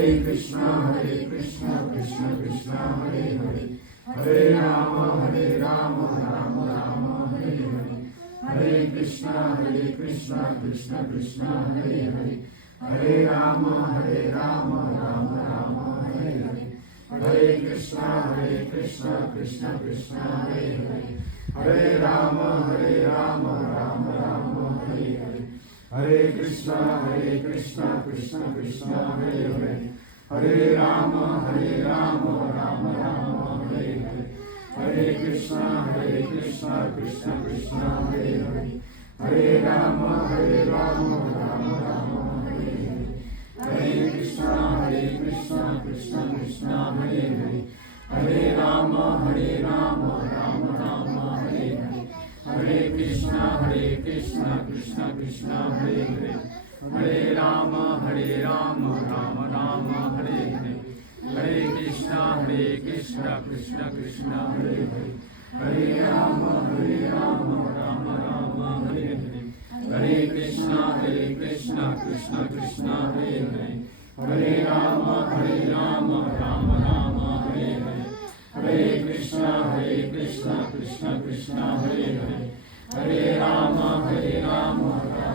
Krishna Krishna Krishna Hare Hare, Hare Rama Rama Rama Hare Hare, Hare Krishna Krishna Krishna Hare Hare, Hare Rama Rama Rama Hare Hare, Hare Krishna Krishna Krishna Hare Hare, Hare Rama Rama Rama Hare Hare, Hare Krishna Krishna Krishna Hare Hare, Hare Rama Rama Rama Hare Hare, Hare Krishna Krishna Krishna Hare Hare, Hare Rama Rama Rama Hare Hare, Hare Krishna Krishna Krishna Hare Hare, Hare Rama Rama Rama Hare Hare, Hare Krishna Krishna Krishna Hare Hare, Hare Rama Rama Rama Hare Hare, Hare Krishna Krishna Krishna Hare Hare, Hare Rama Rama Rama Hare Hare, Hare Krishna Krishna Krishna Hare Hare, Hare Rama Rama Rama Hare Hare, Hare Krishna Krishna Krishna Hare Hare, Hare Rama Rama